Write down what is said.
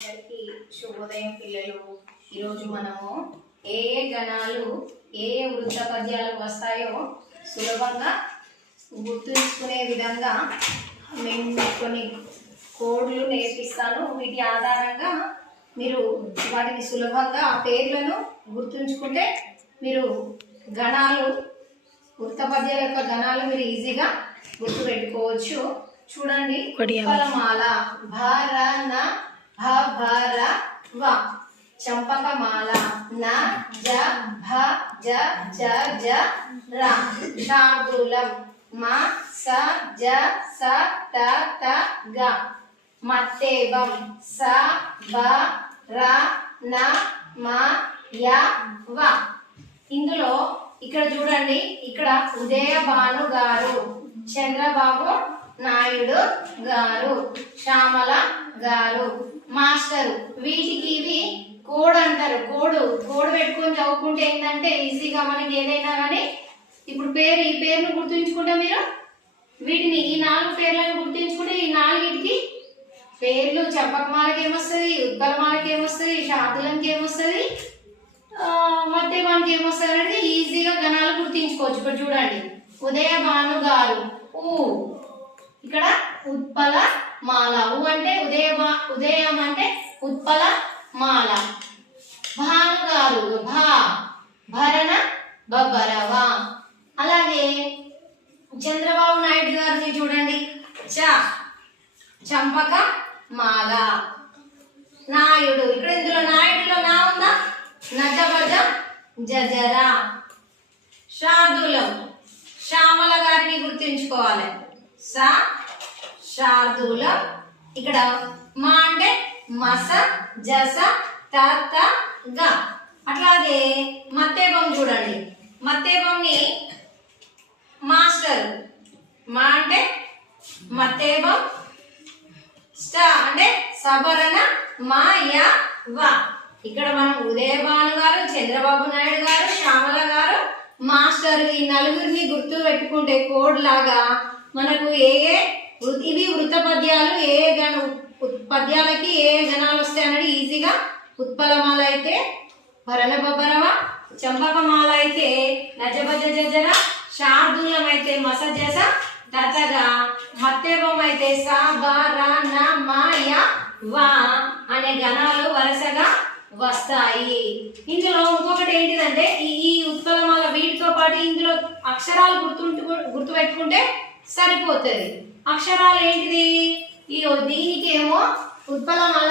అందరికీ శుభోదయం పిల్లలు. ఈరోజు మనము ఏ ఏ గణాలు ఏ ఏ వృత్త పద్యాలు వస్తాయో సులభంగా గుర్తుంచుకునే విధంగా నేను కొన్ని కోడ్లు నేర్పిస్తాను. వీటి ఆధారంగా మీరు వాటిని సులభంగా ఆ పేర్లను గుర్తుంచుకుంటే మీరు గణాలు వృత్త పద్యాల యొక్క గణాలు మీరు ఈజీగా గుర్తుపెట్టుకోవచ్చు. చూడండి, ఫలమాల భార న భ భర వ, చంపకమాల న జ భ జ జ జ ర, శార్దూలం మ స జ స త త గ, మత్తేవం స బ ర న మ య వ. ఇందులో ఇక్కడ చూడండి, ఇక్కడ ఉదయ భాను గారు, చంద్రబాబు నాయుడు గారు, శ్యామల గారు, మాస్టరు. వీటికి ఇవి కోడ్ అంటారు. కోడ్ పెట్టుకొని చదువుకుంటే ఏంటంటే ఈజీగా మనకి ఏదైనా కానీ ఇప్పుడు ఈ పేరును గుర్తుంచుకుంటే మీరు వీటిని ఈ 4 పేర్లను గుర్తుంచుకుంటే ఈ 4కి పేర్లు చంపకమాలకి ఏమొస్తుంది, ఉత్పలమాలకి ఏమొస్తుంది, శార్దూలంకి ఏమొస్తుంది, మత్తేవానికి ఏమొస్తుంది అనేది ఈజీగా గణాలు గుర్తించుకోవచ్చు. ఇప్పుడు చూడండి, ఉదయ భాను గారు ఊ, ఇక్కడ ఉత్పల మాల, ఊ అంటే ఉదయం అంటే ఉత్పల మాల, భాను గారు భా భరణ బబ్బరవ. అలాగే చంద్రబాబు నాయుడు గారిని చూడండి, చ చంపక మాల, నాయుడు, ఇక్కడ ఇందులో నాయుడులో నా ఉందా, నజబజ జజర. శార్దూలం శ్యామల గారిని గుర్తుంచుకోవాలి, స శార్దూలం. ఇక్కడ మా అంటే మస జస త త గ. అట్లాగే మత్తేబం చూడండి, మత్తేబంని మాస్టర్, మా అంటే మత్తేబం, స్ట అంటే సబరణ మా య వ. ఇక్కడ మనం ఉదయభాను గారు, చంద్రబాబు నాయుడు గారు, శ్యామల గారు, మాస్టర్, ఈ నలుగురిని గుర్తు పెట్టుకుంటే కోడ్ లాగా మనకు ఇవి వృత్త పద్యాలు ఏ పద్యాలకి ఏ గణాలు వస్తాయి అనేది ఈజీగా. ఉత్పలమాల అయితే భరణ బబ్బరవ, చంపకమాల అయితే నజబజ జజర, శార్దూలం అయితే మస జస తతగా, మత్తేవం అయితే స బ ర న మ య వ అనే గణాలు వరుసగా వస్తాయి. ఇందులో ఇంకొకటి ఏంటిదంటే ఈ ఉత్పలమాల వీటితో పాటు ఇందులో అక్షరాలు గుర్తుపెట్టుకుంటే సరిపోతుంది. అక్షరాలు ఏంటిది, దీనికి ఏమో ఉత్పలమాల